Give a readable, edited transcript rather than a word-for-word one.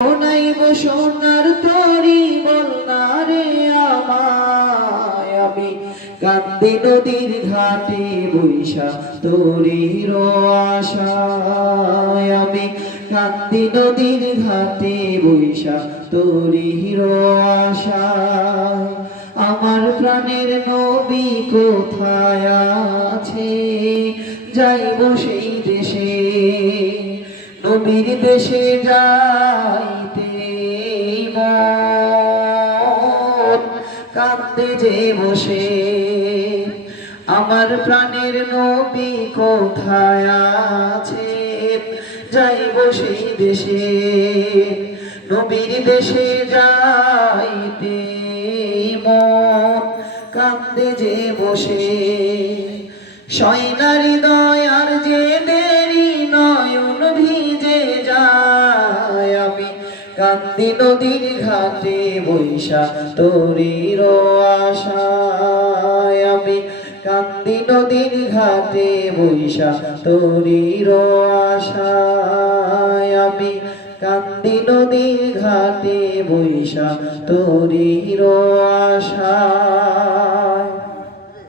শোনাইব সোনার তরি বলনা রে আমায়, আমি কান্দি নদীর ঘাটে বৈশা তোরির আশায়, আমি কান্দি নদীর ঘাটে বৈশা তোরির আশায়। আমার প্রাণের নবী কোথায় আছে, যাইব সেই দেশে, নবীর দেশে যাইতে মন কাঁদতে যে বসে। আমার প্রাণের নবী কোথায় আছে, যাইব সেই দেশে, নবীর দেশে যাইতে মন কাঁদতে যে বসে। শয়নারি দয়ার যে দেরি নয়ন ভিজে যায়, আমি কান্দি নদীর ঘাটে বৈশা তোরির আশায়, আমি কান্দি নদীর ঘাটে বৈশা তোরির আশায়, আমি কান্দি নদীর ঘাটে বৈশা তোরির আশায়।